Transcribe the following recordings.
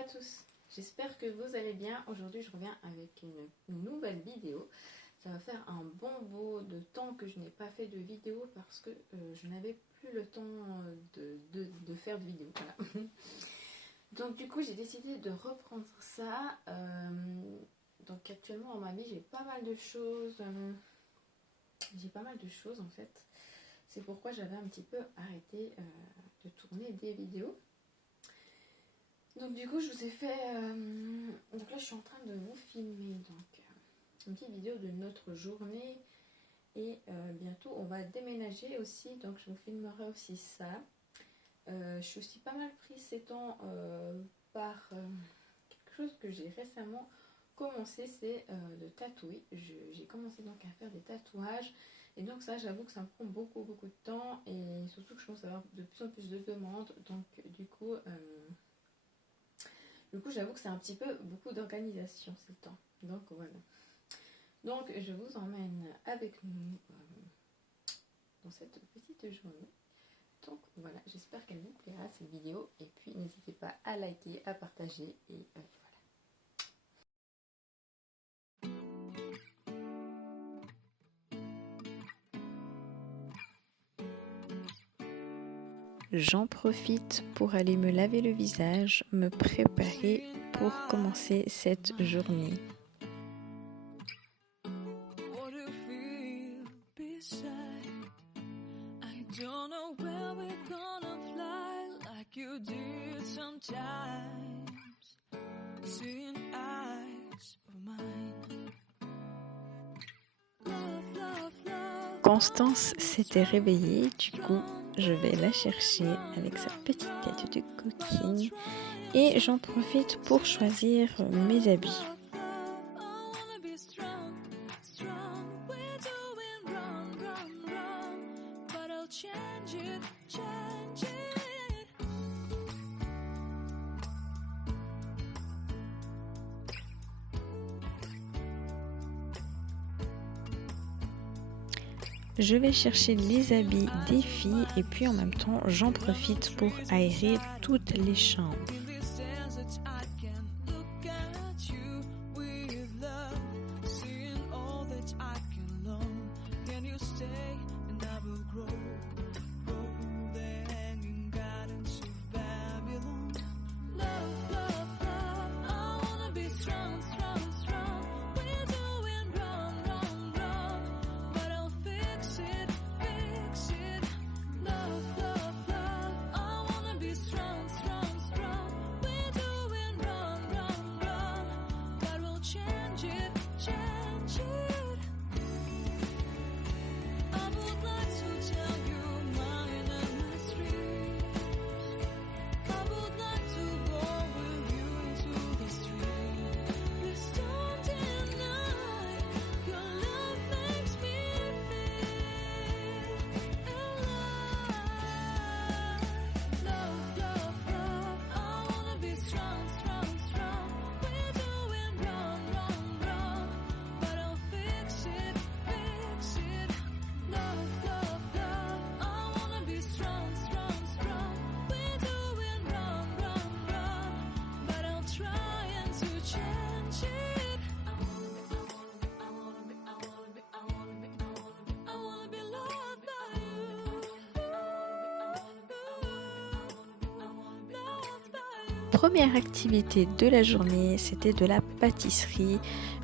à tous, j'espère que vous allez bien. Aujourd'hui je reviens avec une nouvelle vidéo. Ça va faire un bon bout de temps que je n'ai pas fait de vidéo parce que je n'avais plus le temps de faire de vidéo. Voilà. Donc du coup j'ai décidé de reprendre ça. Donc actuellement dans ma vie j'ai pas mal de choses. En fait. C'est pourquoi j'avais un petit peu arrêté de tourner des vidéos. Donc du coup je vous ai fait... donc là je suis en train de vous filmer une petite vidéo de notre journée. Et bientôt on va déménager aussi. Donc je vous filmerai aussi ça. Je suis aussi pas mal prise ces temps par quelque chose que j'ai récemment commencé, c'est de tatouer. J'ai commencé donc à faire des tatouages. Et donc ça, j'avoue que ça me prend beaucoup de temps. Et surtout que je commence à avoir de plus en plus de demandes. Donc du coup j'avoue que c'est un petit peu beaucoup d'organisation ces temps. Donc voilà. Donc je vous emmène avec nous dans cette petite journée. Donc voilà, j'espère qu'elle vous plaira cette vidéo. Et puis n'hésitez pas à liker, à partager. Et voilà. J'en profite pour aller me laver le visage, me préparer pour commencer cette journée. Constance s'était réveillée, du coup je vais la chercher avec sa petite tête de coquine et j'en profite pour choisir mes habits. Je vais chercher les habits des filles et puis en même temps j'en profite pour aérer toutes les chambres. Première activité de la journée, c'était de la pâtisserie.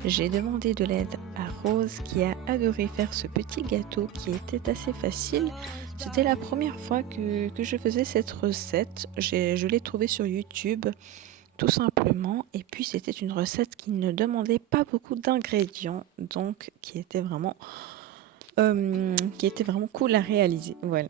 J'ai demandé de l'aide à Rose qui a adoré faire ce petit gâteau qui était assez facile. C'était la première fois que je faisais cette recette. Je l'ai trouvée sur YouTube tout simplement. Et puis c'était une recette qui ne demandait pas beaucoup d'ingrédients, donc qui était vraiment cool à réaliser. Voilà.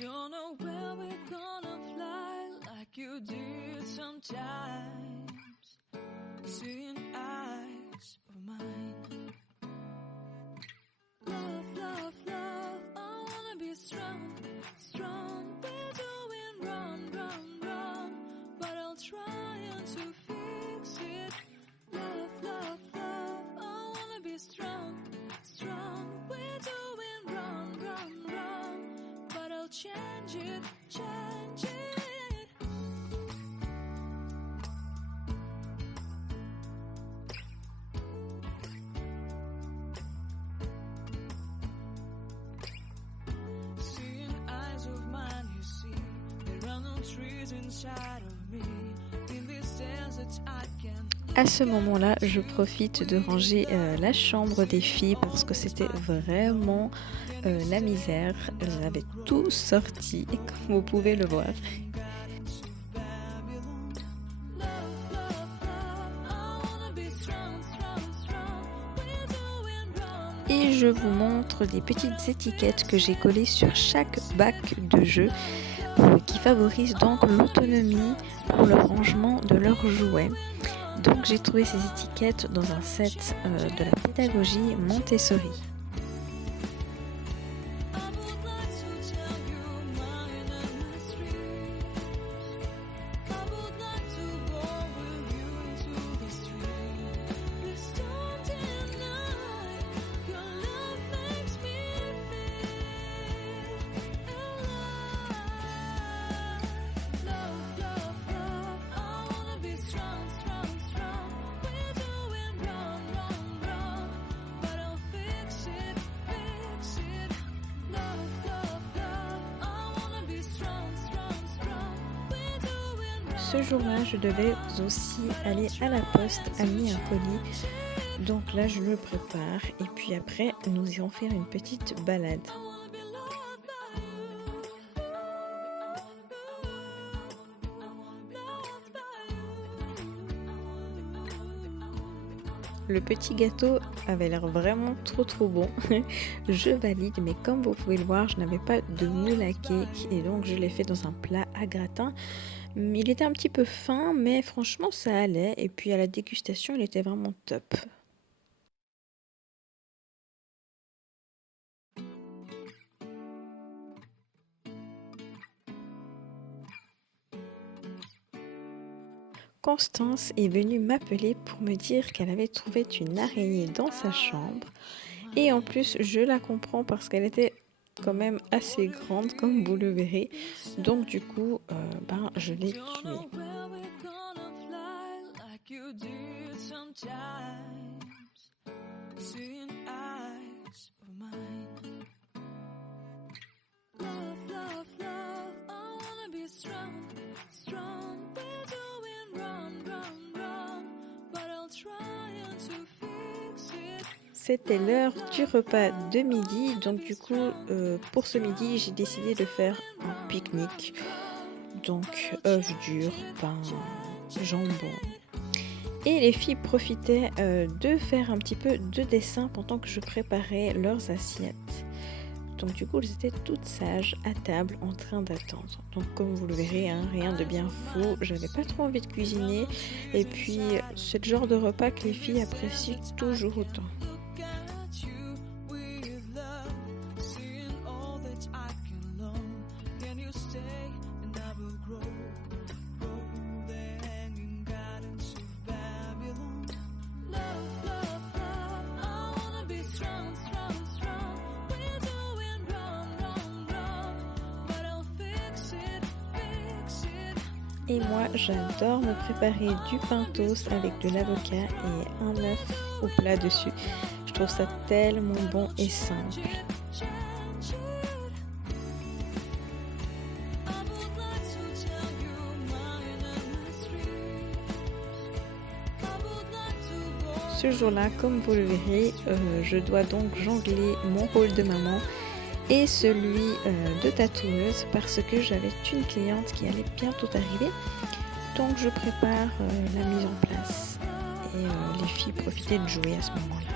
Don't know where we're gonna fly like you did sometimes. Seeing eyes of mine. Love, love, love, I wanna be strong, strong. We're doing wrong, wrong. change it. Seeing eyes of mine, you see, there are no trees inside of me. In this desert I can. À ce moment-là, je profite de ranger la chambre des filles parce que c'était vraiment la misère. Elles avaient tout sorti, comme vous pouvez le voir. Et je vous montre des petites étiquettes que j'ai collées sur chaque bac de jeu qui favorisent donc l'autonomie pour le rangement de leurs jouets. Donc j'ai trouvé ces étiquettes dans un set de la pédagogie Montessori. Ce jour-là, je devais aussi aller à la poste amener un colis. Donc là, je le prépare et puis après, nous irons faire une petite balade. Le petit gâteau avait l'air vraiment trop bon. Je valide, mais comme vous pouvez le voir, je n'avais pas de moule à cake et donc je l'ai fait dans un plat à gratin. Il était un petit peu fin, mais franchement ça allait. Et puis à la dégustation, il était vraiment top. Constance est venue m'appeler pour me dire qu'elle avait trouvé une araignée dans sa chambre. Et en plus, je la comprends parce qu'elle était quand même assez grande, comme vous le verrez. Donc du coup, je l'ai tuée. C'était l'heure du repas de midi, donc du coup pour ce midi j'ai décidé de faire un pique-nique, donc œufs durs, pain, jambon. Et les filles profitaient de faire un petit peu de dessin pendant que je préparais leurs assiettes. Donc du coup elles étaient toutes sages à table en train d'attendre. Donc comme vous le verrez, rien de bien fou, j'avais pas trop envie de cuisiner et puis c'est le genre de repas que les filles apprécient toujours autant. Et moi, j'adore me préparer du pain toast avec de l'avocat et un œuf au plat dessus. Je trouve ça tellement bon et simple. Ce jour-là, comme vous le verrez, je dois donc jongler mon rôle de maman et celui de tatoueuse parce que j'avais une cliente qui allait bientôt arriver. Donc je prépare la mise en place et les filles profitaient de jouer à ce moment-là.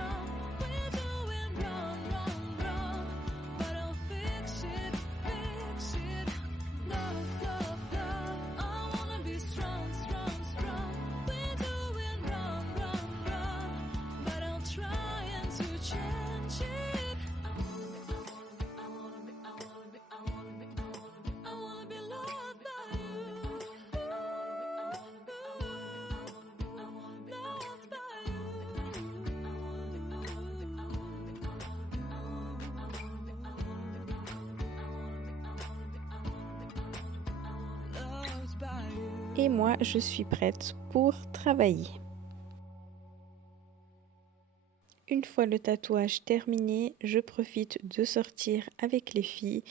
et moi je suis prête pour travailler. Une fois le tatouage terminé, je profite de sortir avec les filles.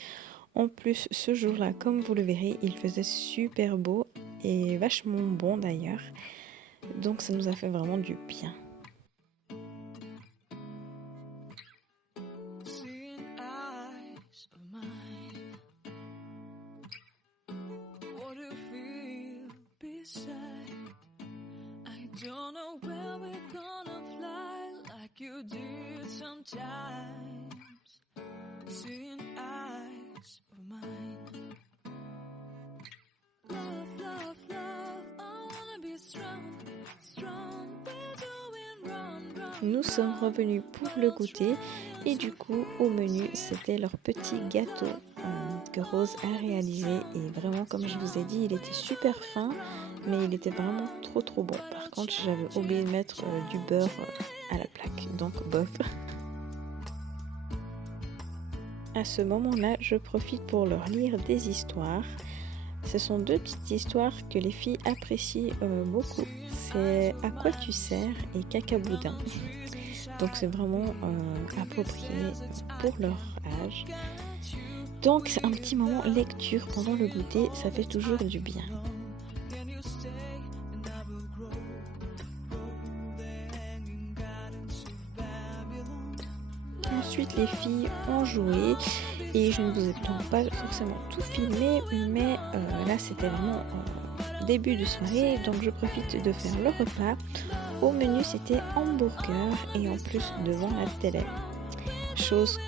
En plus, ce jour-là, comme vous le verrez, il faisait super beau et vachement bon d'ailleurs. Donc ça nous a fait vraiment du bien. You did sometimes, seeing eyes of mine. Love, love, love, I wanna be strong, strong, we're doing wrong. Nous sommes revenus pour le goûter et du coup au menu c'était leur petit gâteau que Rose a réalisé et vraiment comme je vous ai dit il était super fin mais il était vraiment trop bon. Par contre j'avais oublié de mettre du beurre à la plaque, donc bof. À ce moment-là, je profite pour leur lire des histoires. Ce sont 2 petites histoires que les filles apprécient beaucoup. C'est À quoi tu sers et Cacaboudin. Donc c'est vraiment approprié pour leur âge. Donc c'est un petit moment lecture pendant le goûter, ça fait toujours du bien. Ensuite les filles ont joué et je ne vous ai donc pas forcément tout filmé mais là c'était vraiment début de soirée donc je profite de faire le repas. Au menu c'était hamburger et en plus devant la télé, chose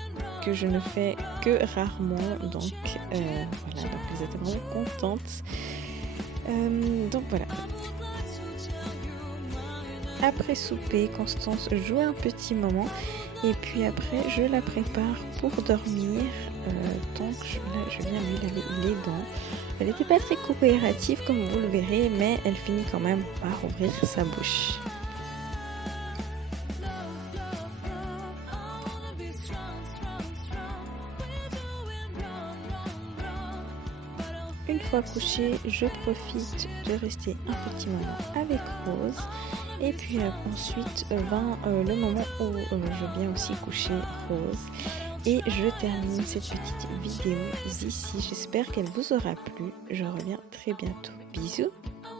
que je ne fais que rarement donc voilà, donc elles étaient vraiment contentes. Donc voilà. Après souper, Constance joue un petit moment et puis après je la prépare pour dormir. Donc là je viens lui laver les dents. Elle n'était pas très coopérative comme vous le verrez mais elle finit quand même par ouvrir sa bouche. Une fois couchée, je profite de rester un petit moment avec Rose et puis ensuite vint le moment où je viens aussi coucher Rose et je termine cette petite vidéo ici. J'espère qu'elle vous aura plu. Je reviens très bientôt. Bisous.